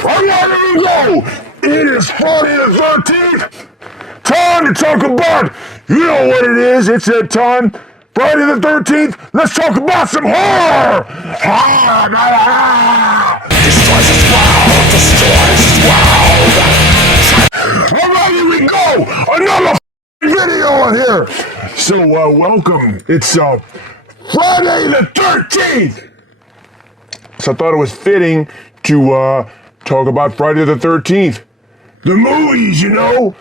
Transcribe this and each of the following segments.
Here we go! It is Friday the 13th! Time to talk about, you know what it is, it's that time. Friday the 13th, let's talk about some horror! Destroys this world! Alright, here we go! Another video on here! So, welcome. It's, Friday the 13th! So I thought it was fitting to, talk about Friday the 13th. The movies, you know?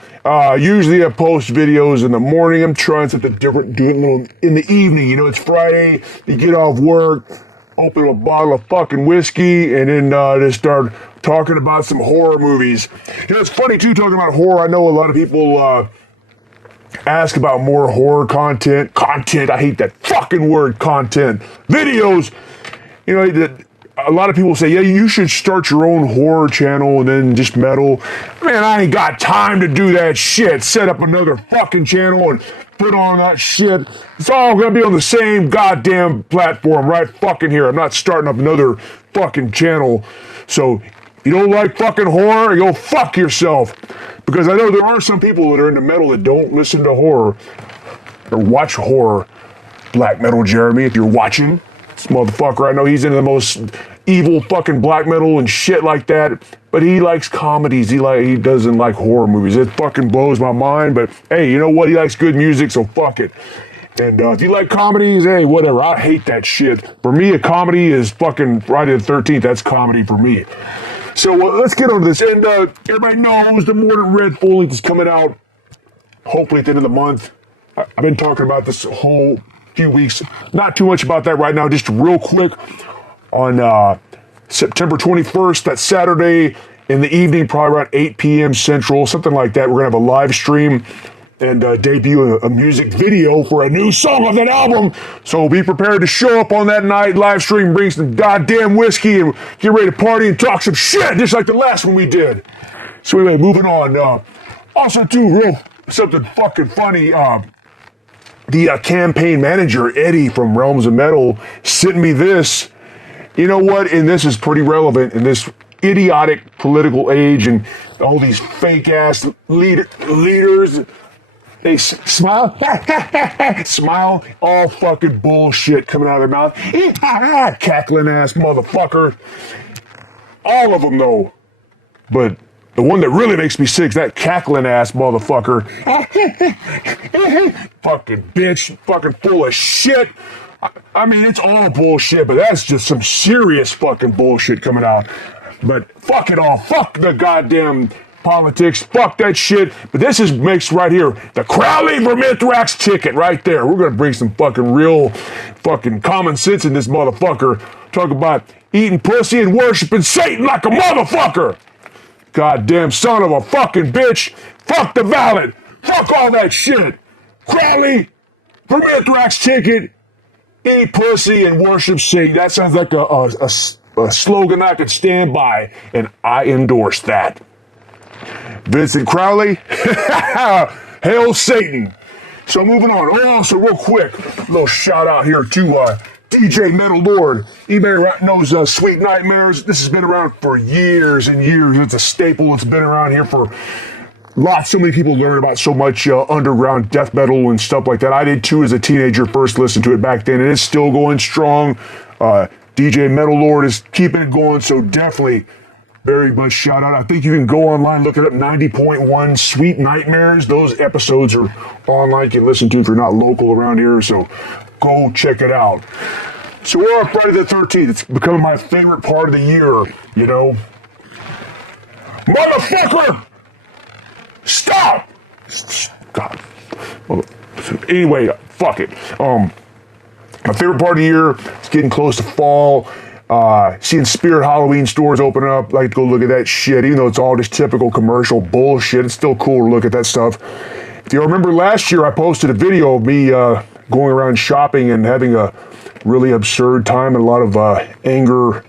Usually I post videos in the morning. I'm trying something different, do it in the evening. You know, it's Friday, you get off work, open a bottle of fucking whiskey, and then just start talking about some horror movies. You know, it's funny too, talking about horror. I know a lot of people ask about more horror content. Content, I hate that fucking word, content. Videos, you know, a lot of people say, yeah, you should start your own horror channel and then just metal. Man, I ain't got time to do that shit. Set up another fucking channel and put on that shit. It's all gonna be on the same goddamn platform right fucking here. I'm not starting up another fucking channel. So, you don't like fucking horror, go fuck yourself. Because I know there are some people that are into metal that don't listen to horror or watch horror. Black Metal Jeremy, if you're watching. This motherfucker, I know he's into the most evil fucking black metal and shit like that, but he likes comedies. He doesn't like horror movies. It fucking blows my mind, but hey, you know what? He likes good music, so fuck it. And if you like comedies, hey, whatever. I hate that shit. For me, a comedy is fucking Friday the 13th. That's comedy for me. So let's get on to this. And everybody knows the Mordant Rhed full length is coming out hopefully at the end of the month. I've been talking about this whole few weeks. Not too much about that right now. Just real quick, on September 21st, that Saturday in the evening, probably around 8 p.m. Central, something like that, we're going to have a live stream and debut a music video for a new song on that album. So be prepared to show up on that night, live stream, bring some goddamn whiskey, and get ready to party and talk some shit, just like the last one we did. So anyway, moving on. Also, too, something fucking funny. The campaign manager, Eddie from Realms of Metal, sent me this. You know what? And this is pretty relevant in this idiotic political age and all these fake-ass leaders. They smile, smile, all fucking bullshit coming out of their mouth. Cackling-ass motherfucker. All of them, though. But the one that really makes me sick is that cackling-ass motherfucker. Fucking bitch, fucking full of shit. I mean, it's all bullshit, but that's just some serious fucking bullshit coming out. But fuck it all. Fuck the goddamn politics. Fuck that shit. But this makes right here the Crowley from Anthrax ticket right there. We're going to bring some fucking real fucking common sense in this motherfucker. Talk about eating pussy and worshiping Satan like a motherfucker. Goddamn son of a fucking bitch. Fuck the ballot. Fuck all that shit. Crowley from Anthrax ticket. Eat pussy and worship Satan. That sounds like a slogan I could stand by, and I endorse that. Vincent Crowley, hail Satan. So moving on. Oh, so real quick, a little shout out here to DJ Metal Lord. Anybody knows Sweet Nightmares? This has been around for years and years. It's a staple. It's been around here for lots. So many people learn about so much underground death metal and stuff like that. I did too as a teenager. First listened to it back then, and it's still going strong. DJ Metal Lord is keeping it going, so definitely very much shout out. I think you can go online, look it up, 90.1 Sweet Nightmares. Those episodes are online. You can listen to if you're not local around here, so go check it out. So we're on Friday the 13th. It's becoming my favorite part of the year, you know. Motherfucker! Stop! God. Anyway, fuck it. My favorite part of the year is getting close to fall. Seeing Spirit Halloween stores open up. I like to go look at that shit. Even though it's all just typical commercial bullshit, it's still cool to look at that stuff. If you remember last year, I posted a video of me going around shopping and having a really absurd time and a lot of anger,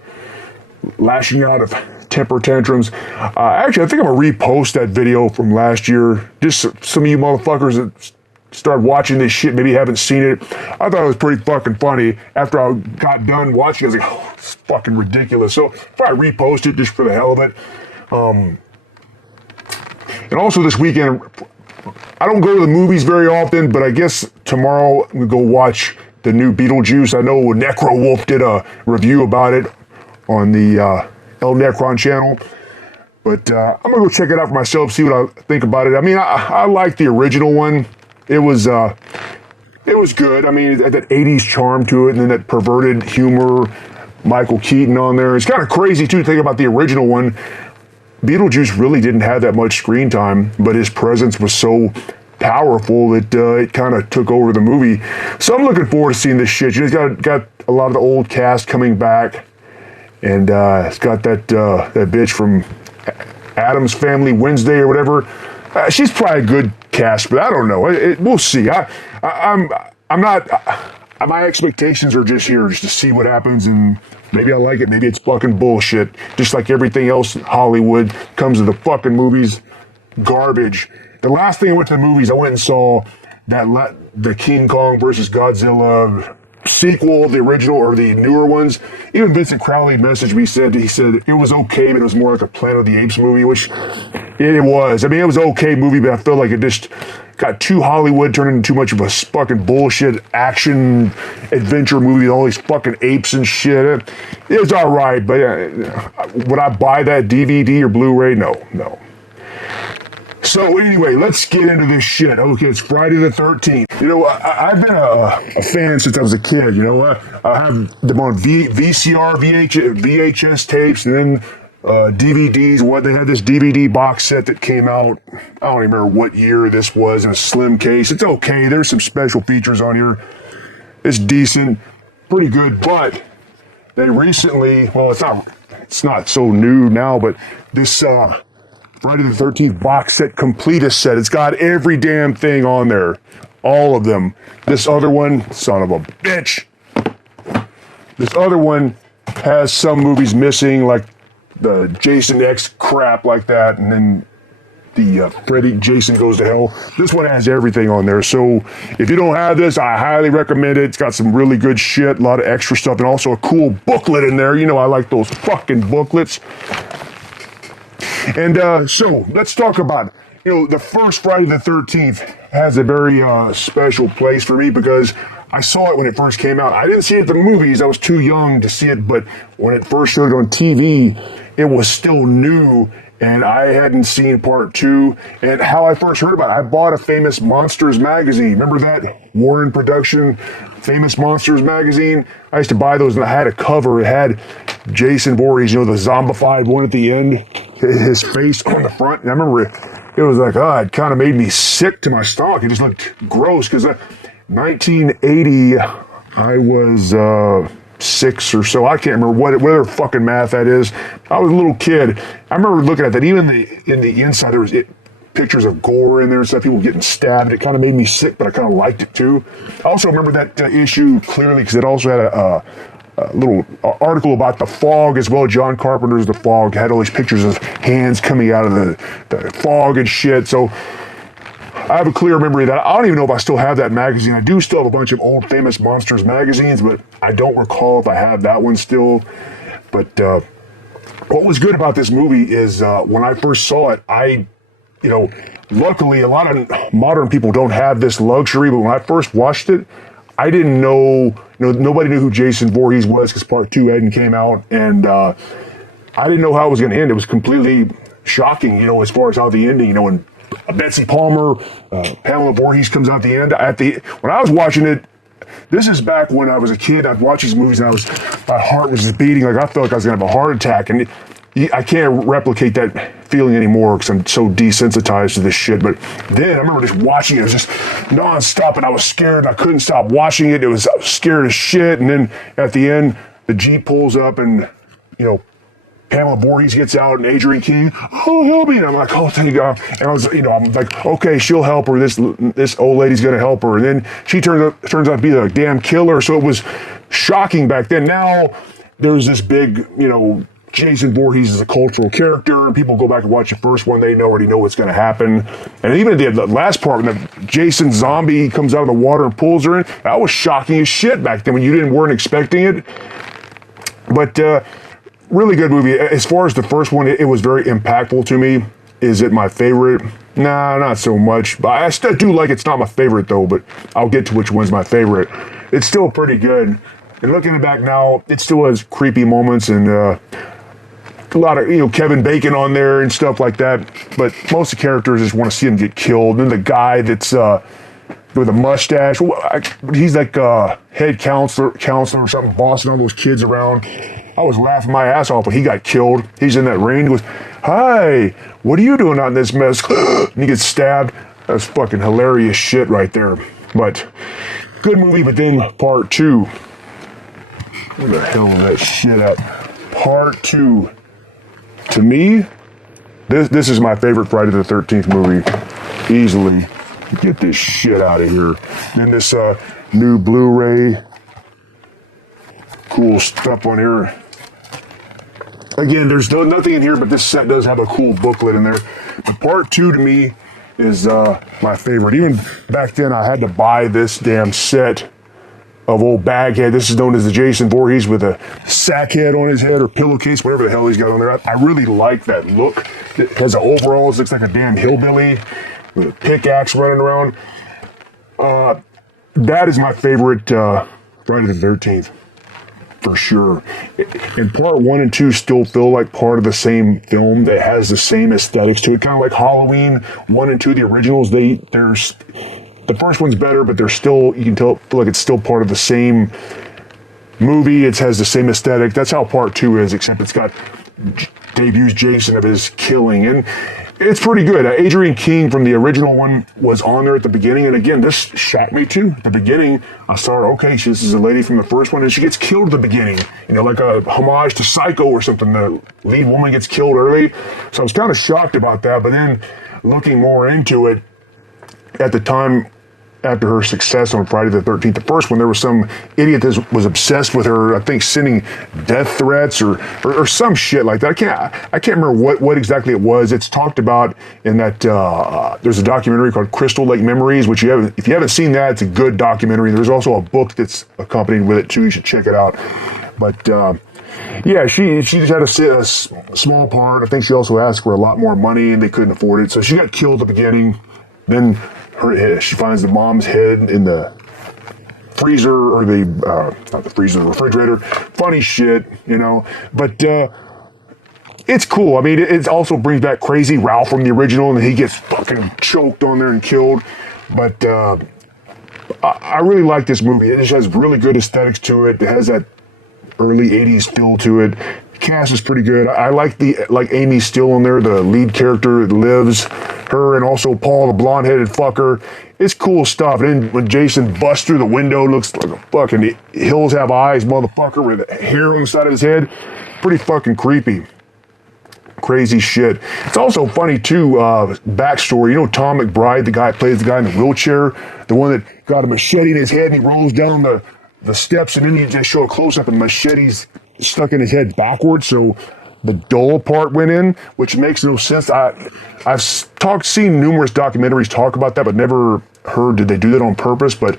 lashing out of temper tantrums. Actually, I think I'm going to repost that video from last year. Just some of you motherfuckers that started watching this shit, maybe you haven't seen it. I thought it was pretty fucking funny. After I got done watching it, I was like, oh, it's fucking ridiculous. So if I repost it just for the hell of it. And also this weekend, I don't go to the movies very often, but I guess tomorrow we go watch the new Beetlejuice. I know Necro Wolf did a review about it on the El Necron channel. But I'm going to go check it out for myself, see what I think about it. I mean, I like the original one. It was good. I mean, that 80s charm to it, and then that perverted humor, Michael Keaton on there. It's kind of crazy, too, to think about the original one. Beetlejuice really didn't have that much screen time, but his presence was so powerful that it kind of took over the movie. So I'm looking forward to seeing this shit. You know, it's got a lot of the old cast coming back, and it's got that bitch from Addams Family Wednesday or whatever. She's probably a good cast, but I don't know. We'll see. I'm not. My expectations are just here, just to see what happens, and maybe I like it. Maybe it's fucking bullshit. Just like everything else in Hollywood comes to the fucking movies, garbage. The last thing I went to the movies, I went and saw the King Kong versus Godzilla sequel, the original or the newer ones. Even Vincent Crowley messaged me, he said it was okay, but it was more like a Planet of the Apes movie, which it was. I mean, it was an okay movie, but I felt like it just got too Hollywood, turned into too much of a fucking bullshit action adventure movie with all these fucking apes and shit. It was all right, but would I buy that DVD or Blu-ray? No. So anyway, let's get into this shit. Okay, it's Friday the 13th. You know, I've been a fan since I was a kid. You know, I have them on VCR, VHS tapes, and then DVDs. They had this DVD box set that came out. I don't even remember what year this was, in a slim case. It's okay. There's some special features on here. It's decent, pretty good. But they recently, well, it's not so new now, but this Friday the 13th box set, completist set. It's got every damn thing on there. All of them. This other one, son of a bitch. This other one has some movies missing, like the Jason X crap like that, and then the Freddy, Jason Goes to Hell. This one has everything on there. So if you don't have this, I highly recommend it. It's got some really good shit, a lot of extra stuff, and also a cool booklet in there. You know, I like those fucking booklets. And so let's talk about, you know, the first Friday the 13th has a very special place for me because I saw it when it first came out. I didn't see it at the movies. I was too young to see it, but when it first showed on TV, it was still new, and I hadn't seen part 2. And how I first heard about it, I bought a Famous Monsters magazine. Remember that? Warren Production, Famous Monsters magazine? I used to buy those, and I had a cover. It had Jason Voorhees, you know, the zombified one at the end, his face on the front. And I remember it was like, it kind of made me sick to my stomach. It just looked gross because 1980, I was 6 or so. I can't remember whatever fucking math that is. I was a little kid. I remember looking at that. Even in the inside, there was pictures of gore in there and stuff, people getting stabbed. It kind of made me sick, but I kind of liked it too. I also remember that issue clearly because it also had a little article about The Fog as well. John Carpenter's The Fog had all these pictures of hands coming out of the fog and shit. So I have a clear memory of that. I don't even know if I still have that magazine. I do still have a bunch of old Famous Monsters magazines, but I don't recall if I have that one still. But what was good about this movie is when I first saw it, luckily a lot of modern people don't have this luxury, but when I first watched it, I didn't know, nobody knew who Jason Voorhees was because part 2 hadn't came out, and I didn't know how it was going to end. It was completely shocking, as far as how the ending, when Betsy Palmer, Pamela Voorhees comes out the end. When I was watching it, this is back when I was a kid. I'd watch these movies and my heart was just beating like I felt like I was going to have a heart attack, and I can't replicate that feeling anymore because I'm so desensitized to this shit. But then I remember just watching it. It was just nonstop, and I was scared. I couldn't stop watching it. I was scared as shit. And then at the end, the Jeep pulls up, and Pamela Voorhees gets out, and Adrian King, oh, help me. And I'm like, oh, thank God. And I was, I'm like, okay, she'll help her. This old lady's going to help her. And then she turns out to be the damn killer. So it was shocking back then. Now there's this big, Jason Voorhees is a cultural character, and people go back and watch the first one, they already know what's going to happen. And even the last part, when the Jason zombie comes out of the water and pulls her in, that was shocking as shit back then when you weren't expecting it. But really good movie. As far as the first one, it was very impactful to me. Is it my favorite? Nah, not so much. But I still do like it. It's not my favorite though, but I'll get to which one's my favorite. It's still pretty good. And looking back now, it still has creepy moments and a lot of, Kevin Bacon on there and stuff like that. But most of the characters just want to see him get killed. And then the guy that's with a mustache, he's like head counselor or something, bossing all those kids around. I was laughing my ass off when he got killed. He's in that ring. He goes, "Hi, what are you doing out in this mess?" And he gets stabbed. That's fucking hilarious shit right there. But good movie. But then part 2. Where the hell is that shit at? Part 2. To me, this is my favorite Friday the 13th movie. Easily. Get this shit out of here. Then this new Blu-ray. Cool stuff on here. Again, there's nothing in here, but this set does have a cool booklet in there. The part 2 to me is my favorite. Even back then, I had to buy this damn set of old Baghead. This is known as the Jason Voorhees with a sack head on his head or pillowcase, whatever the hell he's got on there. I really like that look. It has the overalls, looks like a damn hillbilly with a pickaxe running around. That is my favorite Friday the 13th. For sure. And part 1 and 2 still feel like part of the same film that has the same aesthetics to it. Kind of like Halloween 1 and 2, the originals, there's the first one's better, but they're still, you can feel like it's still part of the same movie. It has the same aesthetic. That's how part 2 is, except it's got debuts Jason of his killing. And it's pretty good. Adrienne King from the original one was on there at the beginning. And again, this shocked me too. At the beginning, I saw her, okay, this is a lady from the first one, and she gets killed at the beginning. Like a homage to Psycho or something. The lead woman gets killed early. So I was kind of shocked about that. But then looking more into it, at the time, after her success on Friday the 13th, the first one, there was some idiot that was obsessed with her, I think sending death threats or some shit like that. I can't remember what exactly it was. It's talked about in that, there's a documentary called Crystal Lake Memories, which if you haven't seen that, it's a good documentary. There's also a book that's accompanied with it too. You should check it out. But, yeah, she just had a small part. I think she also asked for a lot more money and they couldn't afford it. So she got killed at the beginning. Then she finds the mom's head in the freezer, or not the freezer, the refrigerator. Funny shit, But it's cool. I mean, it also brings back Crazy Ralph from the original, and he gets fucking choked on there and killed. But I really like this movie. It just has really good aesthetics to it. It has that early 80s feel to it. Cast is pretty good. I like Amy Steele on there, the lead character that lives, her, and also Paul, the blonde-headed fucker. It's cool stuff. And then when Jason busts through the window, looks like a fucking hills have eyes motherfucker with hair on the side of his head. Pretty fucking creepy. Crazy shit. It's also funny too, backstory. Tom McBride, the guy plays the guy in the wheelchair, the one that got a machete in his head and he rolls down the steps, and then you just show a close-up and machete's stuck in his head backwards, so the dull part went in, which makes no sense. I've seen numerous documentaries talk about that, but never heard did they do that on purpose. But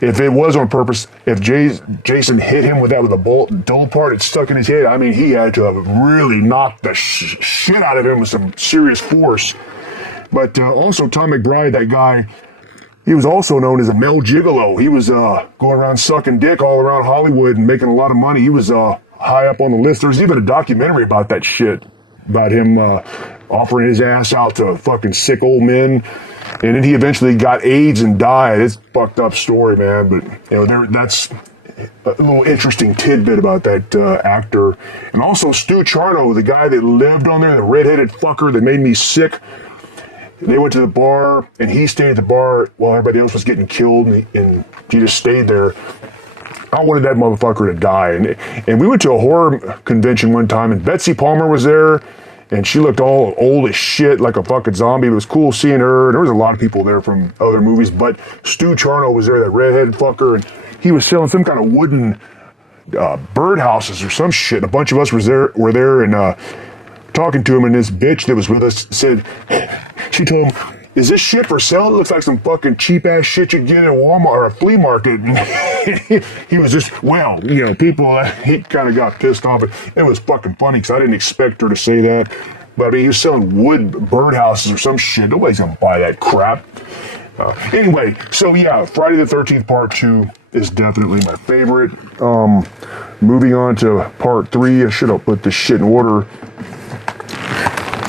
if it was on purpose, if Jason hit him with a dull part, it stuck in his head. I mean, he had to have really knocked the shit out of him with some serious force. But also Tom McBride, that guy, he was also known as a male gigolo. He was going around sucking dick all around Hollywood and making a lot of money. He was high up on the list. There's even a documentary about that shit, about him offering his ass out to fucking sick old men. And then he eventually got AIDS and died. It's a fucked up story, man. But, that's a little interesting tidbit about that actor. And also Stu Charno, the guy that lived on there, the redheaded fucker that made me sick. They went to the bar, and he stayed at the bar while everybody else was getting killed, and he just stayed there. I wanted that motherfucker to die. And we went to a horror convention one time, and Betsy Palmer was there, and she looked all old as shit, like a fucking zombie. It was cool seeing her. There was a lot of people there from other movies, but Stu Charno was there, that redheaded fucker, and he was selling some kind of wooden birdhouses or some shit. A bunch of us were there and talking to him, and this bitch that was with us said, she told him, "Is this shit for sale? It looks like some fucking cheap ass shit you get at Walmart or a flea market." He was just, well, you know, people, he kind of got pissed off. It was fucking funny because I didn't expect her to say that. But I mean, he was selling wood birdhouses or some shit. Nobody's gonna buy that crap. Anyway, so yeah, Friday the 13th Part 2 is definitely my favorite. Moving on to Part 3, I should have put this shit in order.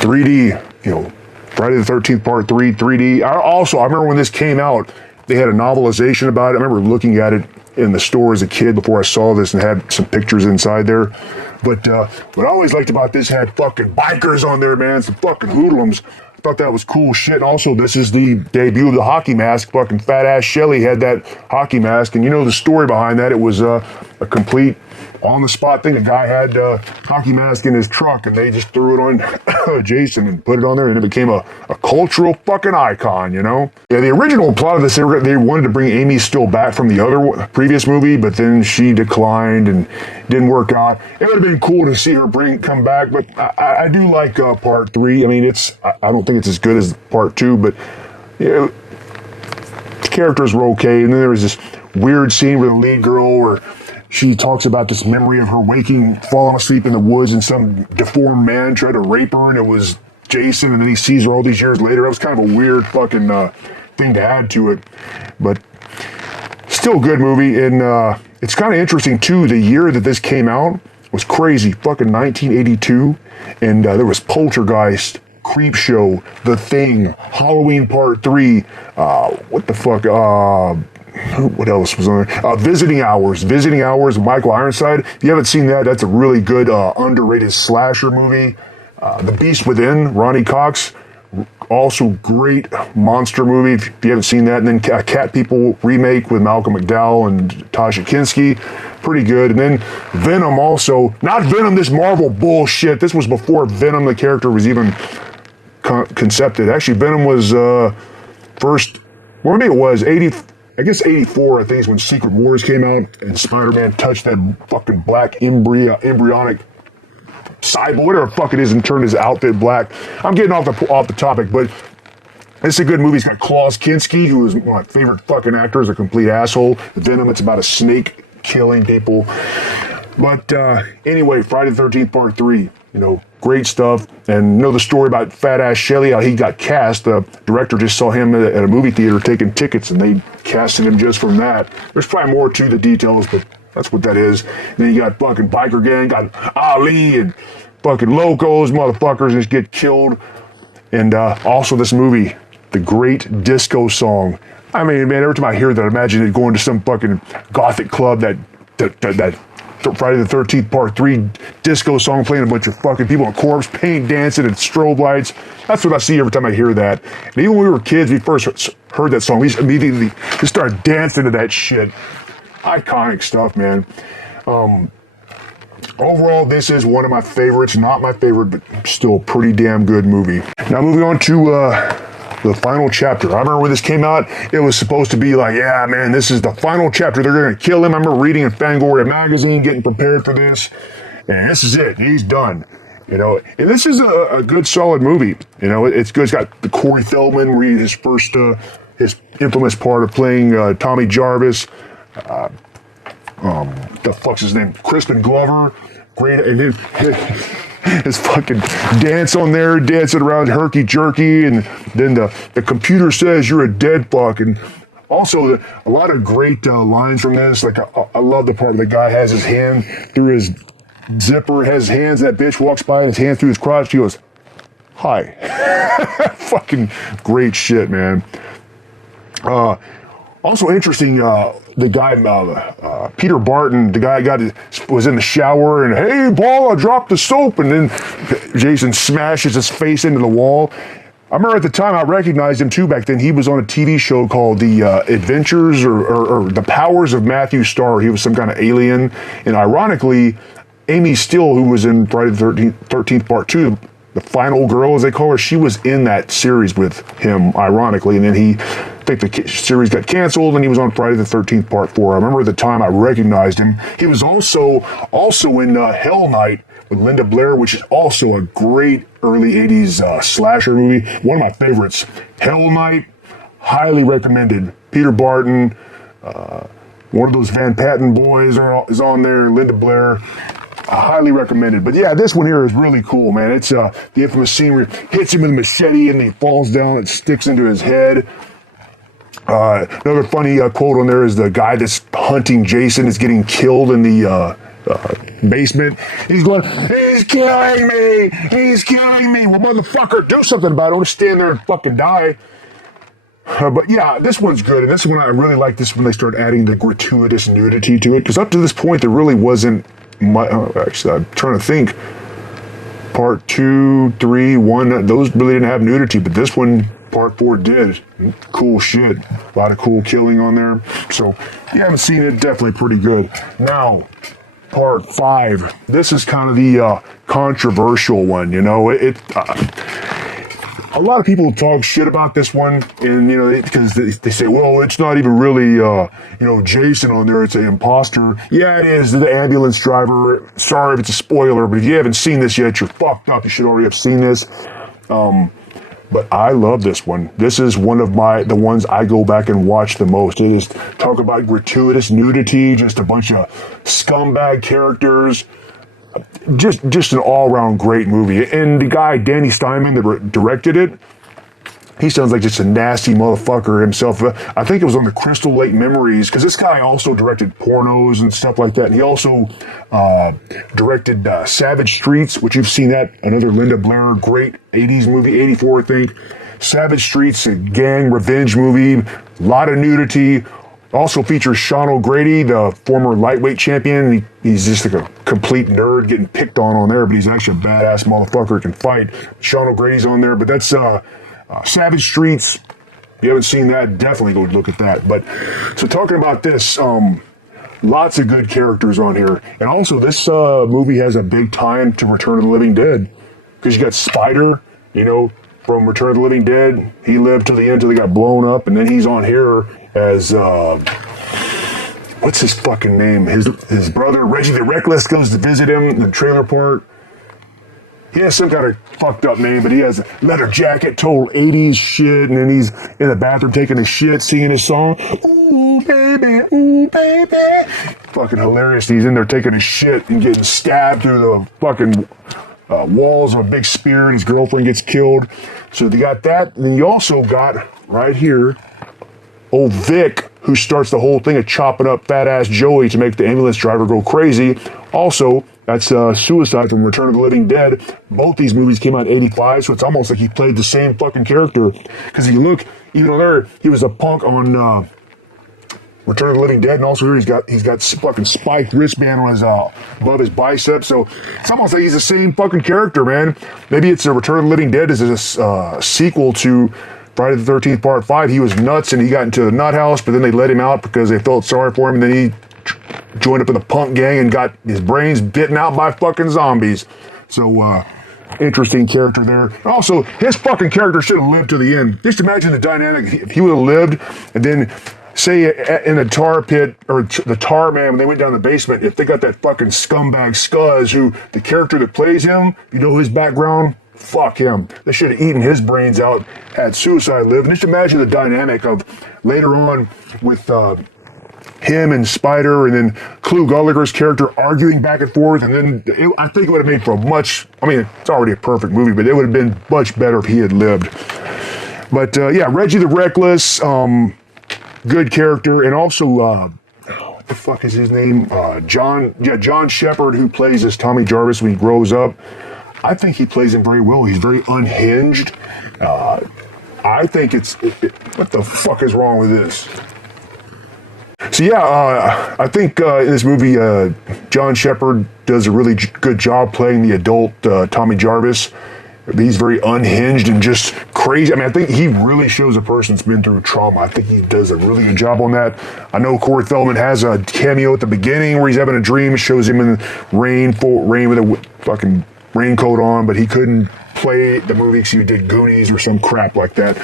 3D, you know, Friday the 13th Part 3, 3D. I remember when this came out, they had a novelization about it. I remember looking at it in the store as a kid before I saw this and had some pictures inside there. But what I always liked about this had fucking bikers on there, man, some fucking hoodlums. I thought that was cool shit. And also, this is the debut of the hockey mask. Fucking fat ass Shelly had that hockey mask, and you know the story behind that. It was a complete on the spot thing. The guy had a hockey mask in his truck, and they just threw it on Jason and put it on there, and it became a cultural fucking icon, you know? Yeah, the original plot of this, they wanted to bring Amy Still back from the other previous movie, but then she declined and didn't work out. It would have been cool to see her come back, but I do like Part 3. I mean, I don't think it's as good as Part 2, but you know, the characters were okay. And then there was this weird scene with the lead girl where she talks about this memory of her falling asleep in the woods, and some deformed man tried to rape her, and it was Jason, and then he sees her all these years later. That was kind of a weird fucking thing to add to it, but still a good movie. And it's kind of interesting too, the year that this came out was crazy, fucking 1982, and there was Poltergeist, Creepshow, The Thing, Halloween Part 3, what the fuck, what else was on there? Visiting Hours with Michael Ironside. If you haven't seen that, that's a really good, underrated slasher movie. The Beast Within, Ronnie Cox, also great monster movie if you haven't seen that. And then Cat People remake with Malcolm McDowell and Tasha Kinski, pretty good. And then Venom also, not Venom, this Marvel bullshit. This was before Venom, the character, was even concepted. Actually, Venom was first, well, maybe it was 84, I think, is when Secret Wars came out, and Spider-Man touched that fucking black embryonic cyborg, whatever the fuck it is, and turned his outfit black. I'm getting off the topic, but it's a good movie. It's got Klaus Kinski, who is one of my favorite fucking actors, a complete asshole. Venom, it's about a snake killing people. But anyway, Friday the 13th Part 3, you know, great stuff. And you know the story about fat ass Shelly, how he got cast. The director just saw him at a movie theater taking tickets, and they casted him just from that. There's probably more to the details, but that's what that is. And then you got fucking biker gang, got Ali and fucking locos, motherfuckers just get killed. And also this movie, the great disco song. I mean, man, every time I hear that, I imagine it going to some fucking gothic club, that Friday the 13th Part 3 disco song playing, a bunch of fucking people in corpse paint dancing and strobe lights. That's what I see every time I hear that. And even when we were kids, we first heard that song, we immediately just started dancing to that shit. Iconic stuff, man. Overall, this is one of my favorites. Not my favorite, but still a pretty damn good movie. Now moving on to the final chapter. I remember when this came out, it was supposed to be like, yeah, man, this is the final chapter. They're going to kill him. I remember reading in Fangoria magazine, getting prepared for this. And this is it. He's done. You know, and this is a good, solid movie. You know, it's good. It's got the Corey Feldman, where his first, his infamous part of playing Tommy Jarvis. The fuck's his name? Crispin Glover. Great. And his fucking dance on there, dancing around herky jerky, and then the computer says you're a dead fuck. And also a lot of great lines from this. Like I love the part where the guy has his hand through his zipper, has his hands, that bitch walks by and his hand through his crotch. He goes, "Hi." Fucking great shit, man. Also interesting, the guy, Peter Barton, the guy was in the shower and, "Hey, Paul, I dropped the soap." And then Jason smashes his face into the wall. I remember at the time I recognized him too back then. He was on a TV show called The Adventures or The Powers of Matthew Starr. He was some kind of alien. And ironically, Amy Steele, who was in Friday the 13th Part 2, the final girl, as they call her, she was in that series with him, ironically, and then I think the series got canceled, and he was on Friday the 13th Part 4. I remember at the time I recognized him. He was also in Hell Night with Linda Blair, which is also a great early 80s slasher movie. One of my favorites. Hell Night, highly recommended. Peter Barton, one of those Van Patten boys is on there, Linda Blair. Highly recommended. But yeah, this one here is really cool, man. It's the infamous scene where he hits him with a machete and he falls down, it sticks into his head. Another funny quote on there is the guy that's hunting Jason is getting killed in the basement. He's going, he's killing me! He's killing me! Well, motherfucker, do something about it. Don't stand there and fucking die. But yeah, this one's good. And this one, I really like this when they start adding the gratuitous nudity to it. Because up to this point, there really wasn't much. Actually, I'm trying to think. Part 2, 3, 1, those really didn't have nudity. But this one, Part 4 did. Cool shit. A lot of cool killing on there. So, if you haven't seen it, definitely pretty good. Now, Part 5. This is kind of the controversial one, you know. A lot of people talk shit about this one, and, you know, because they say, well, it's not even really, you know, Jason on there. It's an imposter. Yeah, it is. The ambulance driver. Sorry if it's a spoiler, but if you haven't seen this yet, you're fucked up. You should already have seen this. But I love this one. This is one of the ones I go back and watch the most. It is talk about gratuitous nudity, just a bunch of scumbag characters. Just an all-around great movie. And the guy, Danny Steinman, that directed it, he sounds like just a nasty motherfucker himself. I think it was on the Crystal Lake Memories, because this guy also directed pornos and stuff like that. And he also directed Savage Streets, which you've seen that, another Linda Blair, great 80s movie, 84, I think. Savage Streets, a gang revenge movie, a lot of nudity. Also features Sean O'Grady, the former lightweight champion. He's just like a complete nerd getting picked on there, but he's actually a badass motherfucker who can fight. Sean O'Grady's on there, but that's Savage Streets. If you haven't seen that, definitely go look at that. But so talking about this, lots of good characters on here. And also this movie has a big tie-in to Return of the Living Dead, because you got Spider, you know, from Return of the Living Dead. He lived to the end till he got blown up, and then he's on here as what's his fucking name? His brother Reggie the Reckless goes to visit him in the trailer park. He has some kind of fucked up name, but he has a leather jacket, total 80s shit, and then he's in the bathroom taking a shit, singing his song. Ooh baby. Fucking hilarious. He's in there taking a shit and getting stabbed through the fucking walls of a big spear, and his girlfriend gets killed. So you got that, and then you also got right here old Vic, who starts the whole thing of chopping up fat ass Joey to make the ambulance driver go crazy. Also, that's Suicide from Return of the Living Dead. Both these movies came out in 85, so it's almost like he played the same fucking character. Because if you look, even on there, he was a punk on Return of the Living Dead, and also here he's got fucking spiked wristband on his above his bicep. So it's almost like he's the same fucking character, man. Maybe it's a Return of the Living Dead is a sequel to Friday the 13th Part 5. He was nuts and he got into the nut house, but then they let him out because they felt sorry for him, and then he joined up in the punk gang and got his brains bitten out by fucking zombies. So, interesting character there. Also, his fucking character should have lived to the end. Just imagine the dynamic. If he would have lived, and then, say, in the tar pit, or the tar man, when they went down the basement, if they got that fucking scumbag Scuzz, who, the character that plays him, you know his background? Fuck him. They should have eaten his brains out had Suicide lived. And just imagine the dynamic of later on with him and Spider, and then Clu Gallagher's character arguing back and forth, and then I think it would have made for it's already a perfect movie, but it would have been much better if he had lived. But yeah, Reggie the Reckless, good character, and also what the fuck is his name? John Shepard, who plays as Tommy Jarvis when he grows up. I think he plays him very well. He's very unhinged. I think what the fuck is wrong with this? So yeah, I think in this movie, John Shepard does a really good job playing the adult Tommy Jarvis. He's very unhinged and just crazy. I think he really shows a person that's been through trauma. I think he does a really good job on that. I know Corey Feldman has a cameo at the beginning where he's having a dream. It shows him in rain with a fucking raincoat on, but he couldn't play the movie because he did Goonies or some crap like that.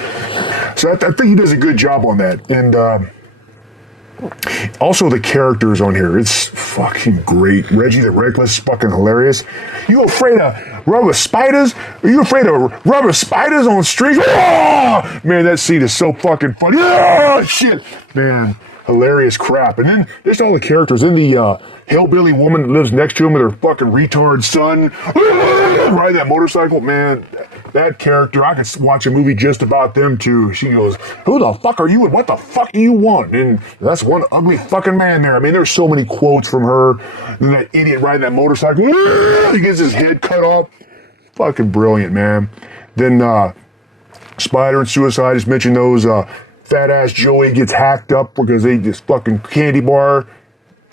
So I think he does a good job on that. And also the characters on here, it's fucking great. Reggie the Reckless is fucking hilarious. You afraid of rubber spiders? Are you afraid of rubber spiders on the streets? Oh! Man, that scene is so fucking funny. Oh, shit. Man, hilarious crap. And then there's all the characters. In the hillbilly woman that lives next to him with her fucking retard son riding that motorcycle. Man, that character, I could watch a movie just about them too. She goes, who the fuck are you and what the fuck do you want? And that's one ugly fucking man there. I mean, there's so many quotes from her. And that idiot riding that motorcycle, he gets his head cut off. Fucking brilliant, man. Then Spider and Suicide, just mentioned those. Fat ass Joey gets hacked up because they this fucking candy bar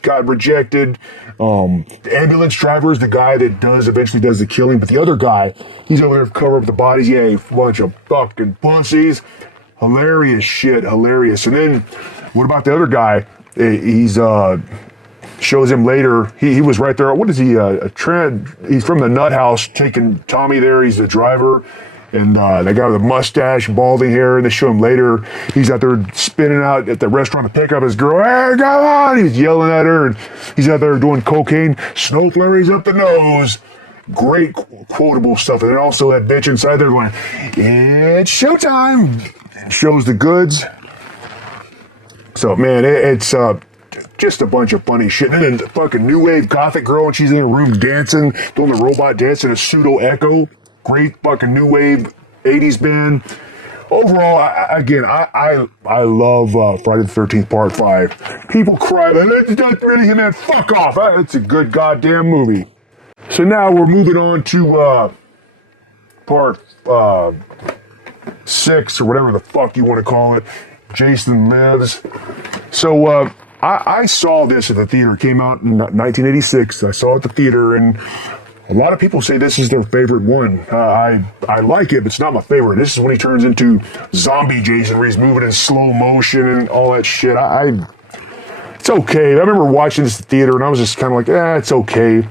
got rejected. The ambulance driver is the guy that eventually does the killing, but the other guy, he's over there to cover up the bodies. Yeah, a bunch of fucking pussies. Hilarious shit, hilarious. And then, what about the other guy? He's shows him later. He was right there. What is he? He's from the Nut House, taking Tommy there. He's the driver. And that guy with the mustache, balding hair, and they show him later. He's out there spinning out at the restaurant to pick up his girl. Hey, come on! He's yelling at her, and he's out there doing cocaine. Snow flurries up the nose. Great quotable stuff. And then also that bitch inside there going, it's showtime. Shows the goods. So, man, it's just a bunch of funny shit. And then the fucking new wave gothic girl, and she's in a room dancing, doing the robot dance in a pseudo echo. Great fucking new wave 80s band. Overall, I love Friday the 13th Part 5. People cry, it's not really him, man. Fuck off. It's a good goddamn movie. So now we're moving on to Part 6 or whatever the fuck you want to call it. Jason Lives. So I saw this at the theater. It came out in 1986. I saw it at the theater, and a lot of people say this is their favorite one. I like it, but it's not my favorite. This is when he turns into zombie Jason, where he's moving in slow motion and all that shit. It's okay. I remember watching this at the theater, and I was just kind of like, it's okay.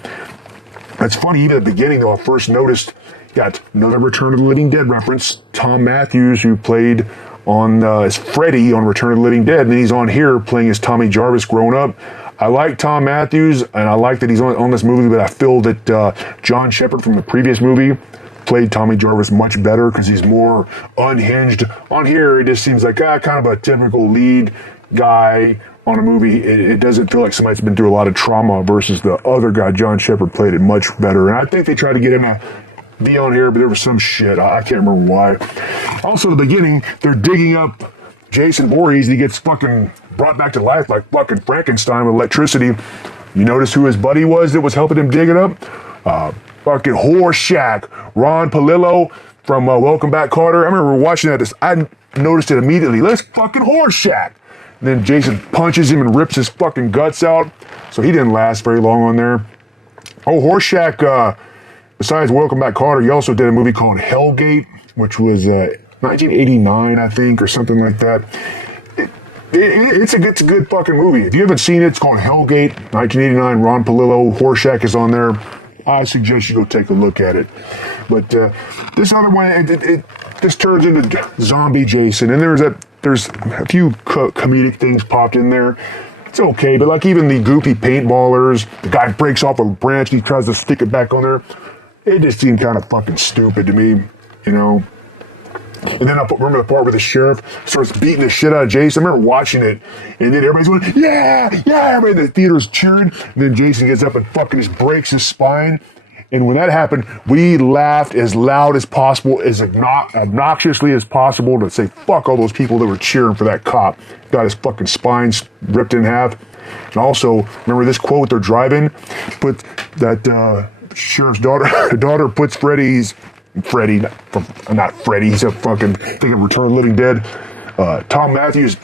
It's funny, even at the beginning, though, I first noticed, got another Return of the Living Dead reference. Tom Matthews, who played on as Freddy on Return of the Living Dead, and then he's on here playing as Tommy Jarvis grown up. I like Tom Matthews, and I like that he's on this movie, but I feel that John Shepherd from the previous movie played Tommy Jarvis much better because he's more unhinged. On here, it just seems like kind of a typical lead guy on a movie. It doesn't feel like somebody's been through a lot of trauma versus the other guy, John Shepherd, played it much better. And I think they tried to get him to be on here, but there was some shit. I can't remember why. Also, at the beginning, they're digging up Jason Voorhees, and he gets fucking brought back to life like fucking Frankenstein with electricity. You notice who his buddy was that was helping him dig it up? Fucking Horseshack. Ron Palillo from Welcome Back, Kotter. I remember watching that. I noticed it immediately. Let's fucking Horseshack. And then Jason punches him and rips his fucking guts out. So he didn't last very long on there. Oh, Horseshack, besides Welcome Back, Kotter, he also did a movie called Hellgate, which was 1989, I think, or something like that. It's a good fucking movie. If you haven't seen it, it's called Hellgate, 1989. Ron Palillo, Horseshack is on there. I suggest you go take a look at it. But this other one, this turns into zombie Jason, and there's a few comedic things popped in there. It's okay, but like even the goofy paintballers, the guy breaks off a branch and he tries to stick it back on there. It just seemed kind of fucking stupid to me, you know. And then I remember the part where the sheriff starts beating the shit out of Jason. I remember watching it, and then everybody's going, yeah, everybody in the theater's cheering. And then Jason gets up and fucking just breaks his spine. And when that happened, we laughed as loud as possible, as obnoxiously as possible to say, fuck all those people that were cheering for that cop. Got his fucking spine ripped in half. And also, remember this quote, they're driving, but that sheriff's daughter puts Freddy, not Freddy, he's a fucking thing of Return of the Living Dead. Tom Matthews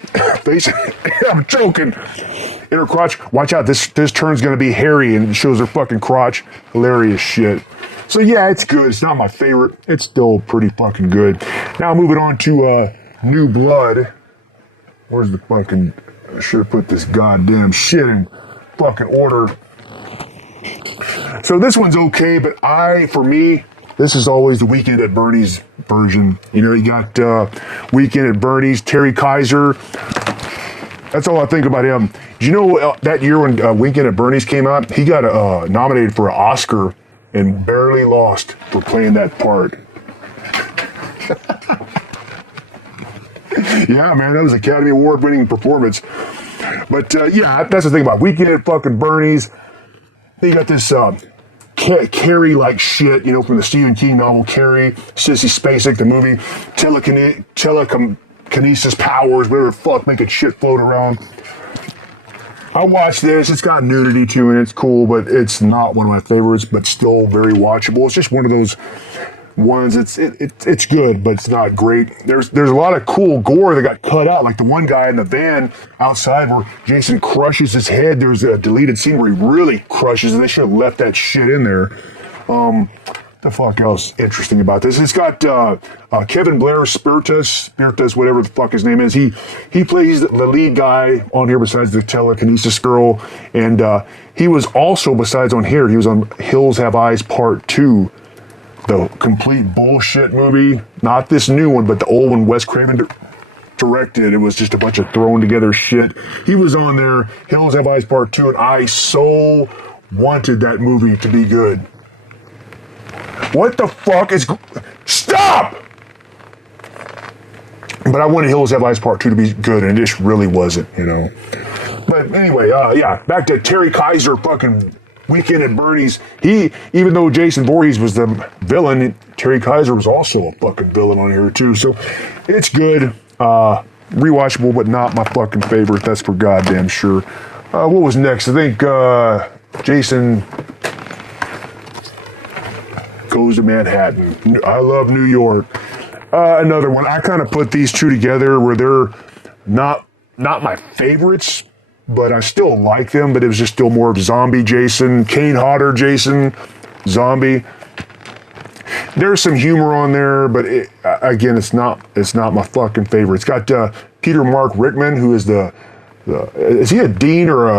face, I'm joking, in her crotch. Watch out, this turn's gonna be hairy, and it shows her fucking crotch. Hilarious shit. So yeah, it's good. It's not my favorite. It's still pretty fucking good. Now moving on to New Blood. Where's the fucking, I should have put this goddamn shit in fucking order. So this one's okay, but for me, This is always the Weekend at Bernie's version. You know, you got Weekend at Bernie's, Terry Kaiser. That's all I think about him. Did you know that year when Weekend at Bernie's came out, he got nominated for an Oscar and barely lost for playing that part. Yeah, man, that was an Academy Award winning performance. But yeah, that's the thing about Weekend at fucking Bernie's. You got this Carrie like shit, you know, from the Stephen King novel Carrie, Sissy Spacek, the movie, telekinesis powers, whatever the fuck, making shit float around. I watched this. It's got nudity too, and it's cool, but it's not one of my favorites, but still very watchable. It's just one of those ones. It's good, but it's not great. There's a lot of cool gore that got cut out, like the one guy in the van outside where Jason crushes his head. There's a deleted scene where he really crushes it. They should have left that shit in there. The fuck else interesting about this? It's got Kevin Blair, Spiritus, whatever the fuck his name is. He plays the lead guy on here besides the telekinesis girl, and he was also, besides on here, he was on Hills Have Eyes Part 2, the complete bullshit movie. Not this new one, but the old one Wes Craven directed. It was just a bunch of thrown together shit. He was on there, Hills Have Eyes Part 2, and I so wanted that movie to be good. What the fuck is... Stop! But I wanted Hills Have Eyes Part 2 to be good, and it just really wasn't, you know. But anyway, yeah, back to Terry Kaiser, fucking Weekend at Bernie's. Even though Jason Voorhees was the villain, Terry Kaiser was also a fucking villain on here too. So it's good. Rewatchable, but not my fucking favorite. That's for goddamn sure. What was next? I think Jason Goes to Manhattan. I Love New York. Another one. I kind of put these two together where they're not my favorites, but I still like them. But it was just still more of zombie Jason, Kane Hodder Jason, zombie. There's some humor on there, but again, it's not my fucking favorite. It's got Peter Mark Rickman, who is is he a dean or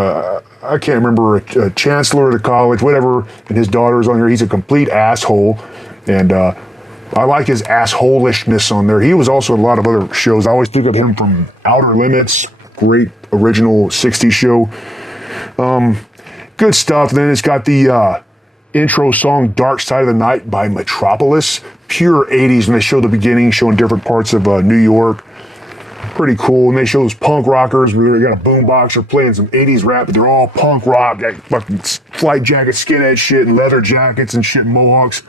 I can't remember, a chancellor of the college, whatever, and his daughter's on here. He's a complete asshole, and I like his assholishness on there. He was also in a lot of other shows. I always think of him from Outer Limits, great original 60s show. Good stuff. Then it's got the intro song Dark Side of the Night by Metropolis. Pure 80s, and they show the beginning, showing different parts of New York. Pretty cool. And they show those punk rockers where they got a boombox, they're playing some 80s rap, but they're all punk rock, that fucking flight jacket, skinhead shit, and leather jackets and shit, and mohawks.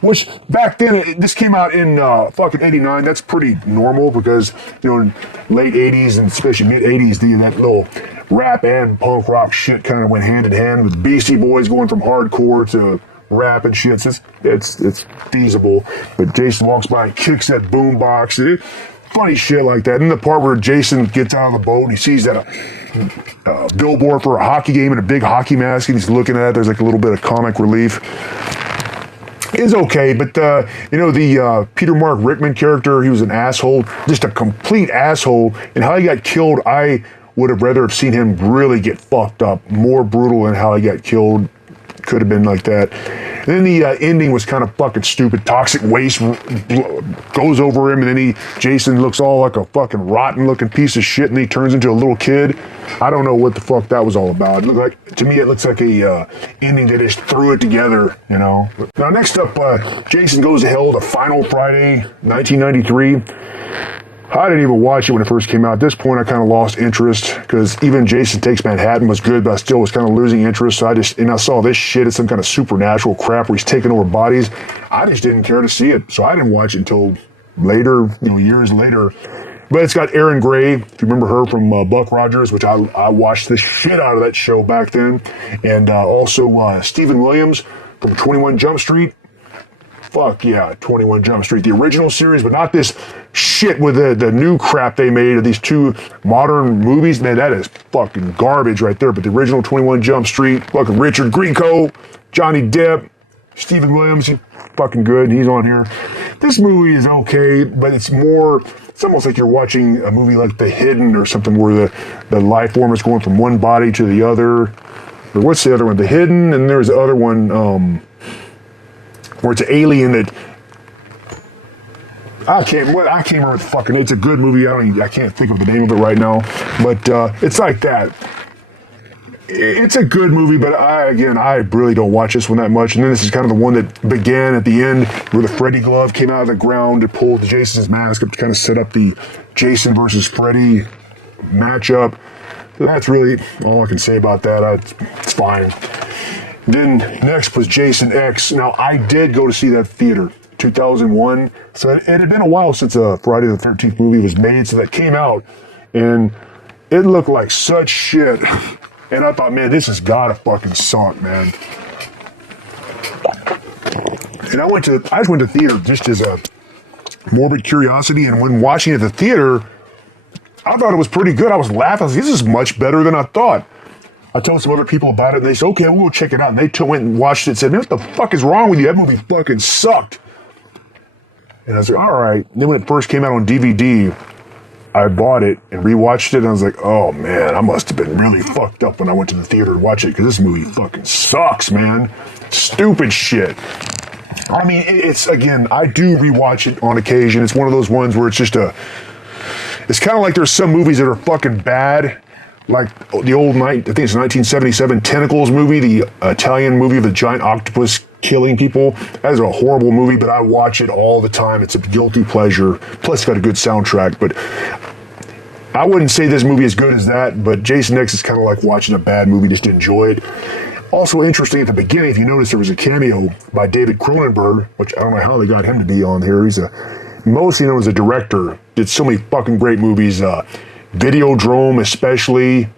Which back then, this came out in fucking 89. That's pretty normal because, you know, in late 80s and especially mid 80s, that little rap and punk rock shit kind of went hand in hand with Beastie Boys going from hardcore to rap and shit. So it's feasible. But Jason walks by and kicks that boombox. Funny shit like that. And the part where Jason gets out of the boat and he sees that a billboard for a hockey game and a big hockey mask, and he's looking at it. There's like a little bit of comic relief. It's okay, but you know, the Peter Mark Rickman character, he was an asshole, just a complete asshole. And how he got killed, I would have rather have seen him really get fucked up, more brutal than how he got killed. Could have been like that. And then the ending was kind of fucking stupid. Toxic waste goes over him, and then Jason looks all like a fucking rotten looking piece of shit, and he turns into a little kid. I don't know what the fuck that was all about. To me, it looks like a ending they just threw it together, you know. Now, next up, Jason Goes to Hell, the final Friday, 1993. I didn't even watch it when it first came out. At this point, I kind of lost interest because even Jason Takes Manhattan was good, but I still was kind of losing interest. So I saw this shit as some kind of supernatural crap where he's taking over bodies. I just didn't care to see it, so I didn't watch it until later, you know, years later. But it's got Erin Gray, if you remember her from Buck Rogers, which I watched the shit out of that show back then, and also Stephen Williams from 21 Jump Street. Fuck yeah, 21 Jump Street, the original series, but not this shit with the new crap they made of these two modern movies. Man, that is fucking garbage right there. But the original 21 Jump Street, fucking Richard Grieco, Johnny Depp, Stephen Williams, fucking good. He's on here. This movie is okay, but it's almost like you're watching a movie like The Hidden or something where the life form is going from one body to the other. Or what's the other one? The Hidden, and there's the other one, where it's an alien that I can't remember the fucking. It's a good movie. I can't think of the name of it right now, but it's like that. It's a good movie, but I really don't watch this one that much. And then this is kind of the one that began at the end where the Freddy glove came out of the ground to pull Jason's mask up to kind of set up the Jason versus Freddy matchup. That's really all I can say about that. It's fine. Then next was Jason X. Now, I did go to see that theater, 2001. So it had been a while since a Friday the 13th movie was made, so that came out. And it looked like such shit. And I thought, man, this has gotta fucking suck, man. And I just went to theater just as a morbid curiosity. And when watching it at the theater, I thought it was pretty good. I was laughing. I was like, this is much better than I thought. I told some other people about it, and they said, okay, we'll check it out. And they went and watched it and said, man, what the fuck is wrong with you? That movie fucking sucked. And I was like, all right. And then when it first came out on DVD, I bought it and rewatched it, and I was like, oh, man, I must have been really fucked up when I went to the theater to watch it, because this movie fucking sucks, man. Stupid shit. I mean, again, I do rewatch it on occasion. It's one of those ones where it's just it's kind of like there's some movies that are fucking bad, like the old I think it's 1977 Tentacles movie, the Italian movie of the giant octopus killing people. That is a horrible movie, but I watch it all the time. It's a guilty pleasure. Plus, it's got a good soundtrack. But I wouldn't say this movie is good as that, but Jason X is kind of like watching a bad movie just to enjoy it. Also interesting at the beginning, if you notice, there was a cameo by David Cronenberg, which I don't know how they got him to be on here. He's mostly known as a director. Did so many fucking great movies. Videodrome especially.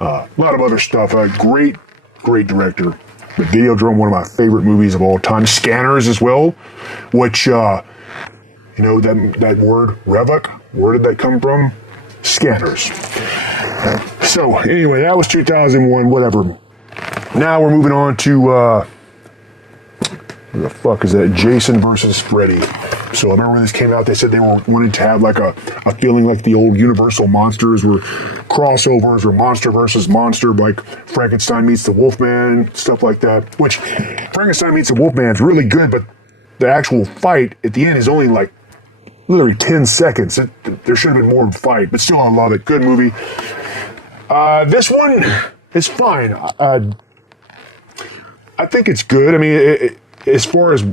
A lot of other stuff. Great director. But Videodrome, one of my favorite movies of all time. Scanners as well, which, that word, revoc, where did that come from? Scanners. So, anyway, that was 2001, whatever. Now we're moving on to, what the fuck is that? Jason versus Freddy. So I remember when this came out, they said they were wanting to have like a feeling like the old Universal monsters were crossovers or monster versus monster, like Frankenstein meets the Wolfman, stuff like that. Which Frankenstein meets the Wolfman is really good, but the actual fight at the end is only like literally 10 seconds. There should have been more fight, but still I love it. Good movie. This one is fine. I think it's good. I mean, as far as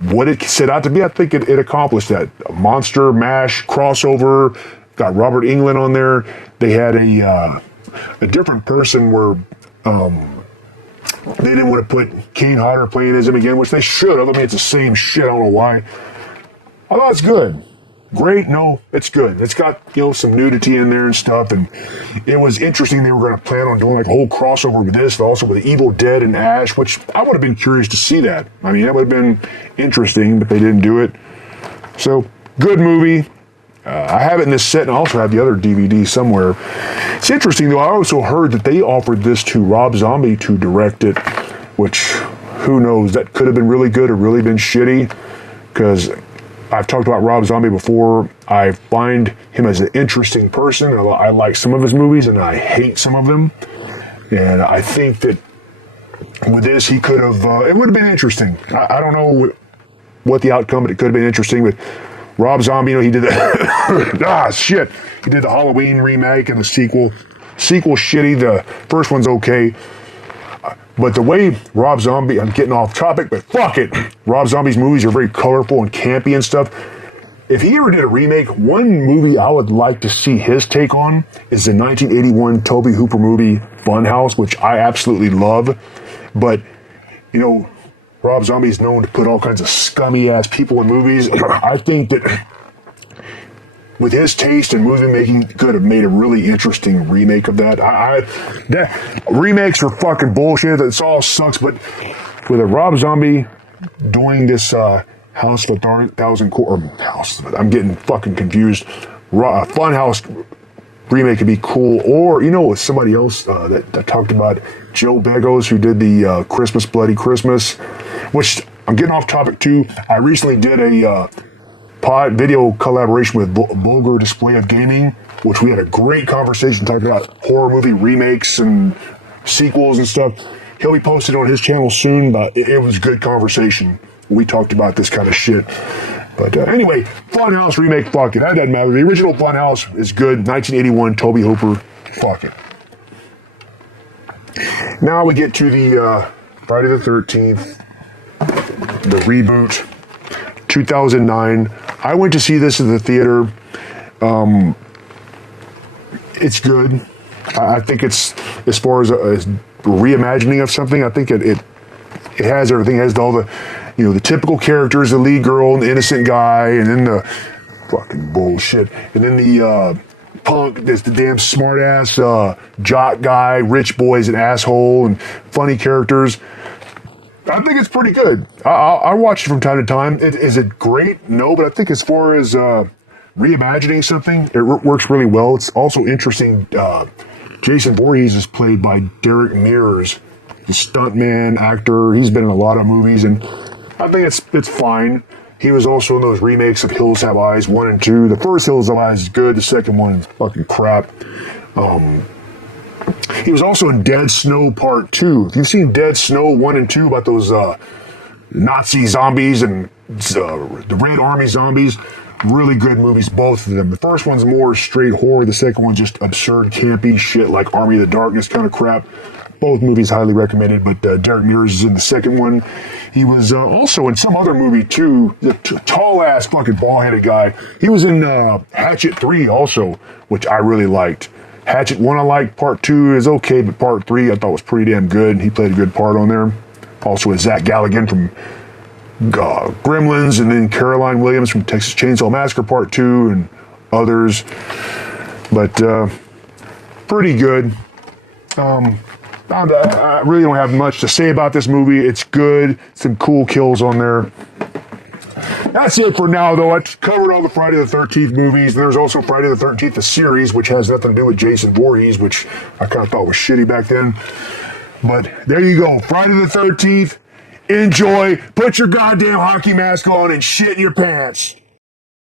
what it set out to be, I think it accomplished that. A monster mash crossover, got Robert Englund on there. They had a different person where they didn't want to put Kane Hodder playing as him again, which they should have. I mean, it's the same shit. I don't know why. I thought it's good. Great? No, it's good. It's got, some nudity in there and stuff, and it was interesting they were going to plan on doing like a whole crossover with this, but also with Evil Dead and Ash, which I would have been curious to see that. I mean, that would have been interesting, but they didn't do it. So, good movie. I have it in this set, and I also have the other DVD somewhere. It's interesting, though. I also heard that they offered this to Rob Zombie to direct it, which, who knows, that could have been really good or really been shitty, because I've talked about Rob Zombie before. I find him as an interesting person. I like some of his movies, and I hate some of them. And I think that with this, he could have, it would have been interesting. I don't know what the outcome, but it could have been interesting. But Rob Zombie, he did the, he did the Halloween remake and the sequel. Sequel's shitty. The first one's okay. But the way Rob Zombie, I'm getting off topic, but fuck it. Rob Zombie's movies are very colorful and campy and stuff. If he ever did a remake, one movie I would like to see his take on is the 1981 Tobe Hooper movie Funhouse, which I absolutely love. But, Rob Zombie's known to put all kinds of scummy ass people in movies. I think that with his taste in movie making, could have made a really interesting remake of that. Remakes are fucking bullshit. It all sucks. But with a Rob Zombie doing this House of a Thousand House, I'm getting fucking confused. Funhouse remake could be cool. Or somebody else that talked about, Joe Begos, who did the Christmas Bloody Christmas, which I'm getting off topic too. I recently did a video collaboration with Vulgar Display of Gaming, which we had a great conversation talking about horror movie remakes and sequels and stuff. He'll be posted on his channel soon, but it was good conversation. We talked about this kind of shit. But anyway, Funhouse remake, fuck it. That doesn't matter. The original Funhouse is good. 1981, Tobe Hooper, fuck it. Now we get to the Friday the 13th, the reboot, 2009. I went to see this in the theater. It's good. I think it's, as far as a reimagining of something, I think it has everything. It has all the, the typical characters, the lead girl and the innocent guy, and then the fucking bullshit. And then the punk, there's the damn smart ass jock guy, rich boy's an asshole, and funny characters. I think it's pretty good. I watch it from time to time. Is it great? No, but I think as far as reimagining something, it works really well. It's also interesting. Jason Voorhees is played by Derek Mears, the stuntman, actor. He's been in a lot of movies, and I think it's fine. He was also in those remakes of Hills Have Eyes 1 and 2. The first Hills Have Eyes is good. The second one is fucking crap. He was also in Dead Snow Part 2. If you've seen Dead Snow 1 and 2 about those Nazi zombies and the Red Army zombies, really good movies, both of them. The first one's more straight horror. The second one's just absurd, campy shit like Army of the Darkness kind of crap. Both movies highly recommended, but Derek Mears is in the second one. He was also in some other movie too. The tall-ass fucking bald-headed guy. He was in Hatchet 3 also, which I really liked. Hatchet 1 I liked. Part 2 is okay, but Part 3 I thought was pretty damn good. He played a good part on there. Also with Zach Galligan from Gremlins, and then Caroline Williams from Texas Chainsaw Massacre Part 2 and others. But pretty good. I really don't have much to say about this movie. It's good. Some cool kills on there. That's it for now, though. I covered all the Friday the 13th movies. There's also Friday the 13th, the series, which has nothing to do with Jason Voorhees, which I kind of thought was shitty back then. But there you go. Friday the 13th. Enjoy. Put your goddamn hockey mask on and shit in your pants.